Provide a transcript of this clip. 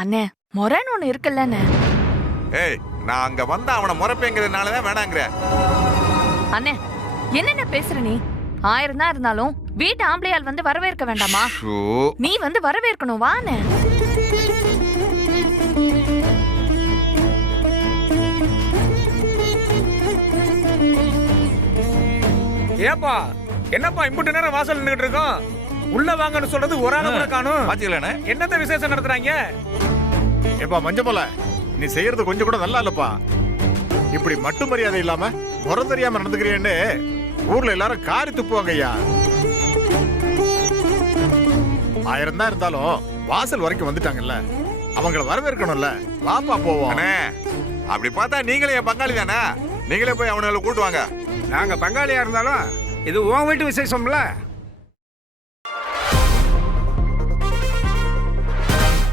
அண்ணே முறைன்னு ஒண்ணு இருக்குல்லண்ணே. ஏய், நான் அங்க வந்தா அவனை முறைப்பேங்கிறதுனாலதான் வேணாங்கிற. அண்ணே என்னென்ன பேசுற நீ? 1000 தான் இருந்தாலும் வீட்டு ஆம்பளையால் வந்து வரவேற்க வேண்டாமா? நீ வந்து வரவேற்கணும் வாண்ணே. ஏப்பா என்னப்பா இம்புட்டு நேரம் வாசல் நின்னுட்டு இருக்கோம்? உள்ள வாங்கன்னு சொல்றது ஒரு ஆளு கூட காணும். பாத்தீங்களா என்னத்த விசேஷம் நடத்துறாங்க? ஏப்பா மஞ்ச போல நீ செய்யறது கொஞ்சம் கூட நல்லா இல்லப்பா. இப்படி மட்டு மரியாதை இல்லாம முறை தெரியாம நடந்துக்கிறேன்னு ஊர்ல எல்லாரும் காரி துப்புவாங்க ஐயா. 1000 தான் இருந்தாலும் வாசல் வரைக்கும் வந்துட்டாங்கல்ல, அவங்கள வரவேற்கணும்ல. வாப்பா போவோம். அண்ணே, அப்படி பார்த்தா நீங்களே என் பங்காளி தானே. நீங்களே போய் அவனுங்களை கூட்டு வாங்க. நாங்க பங்காளியா இருந்தாலும் இது உன் வீட்டு விசேஷம்ல.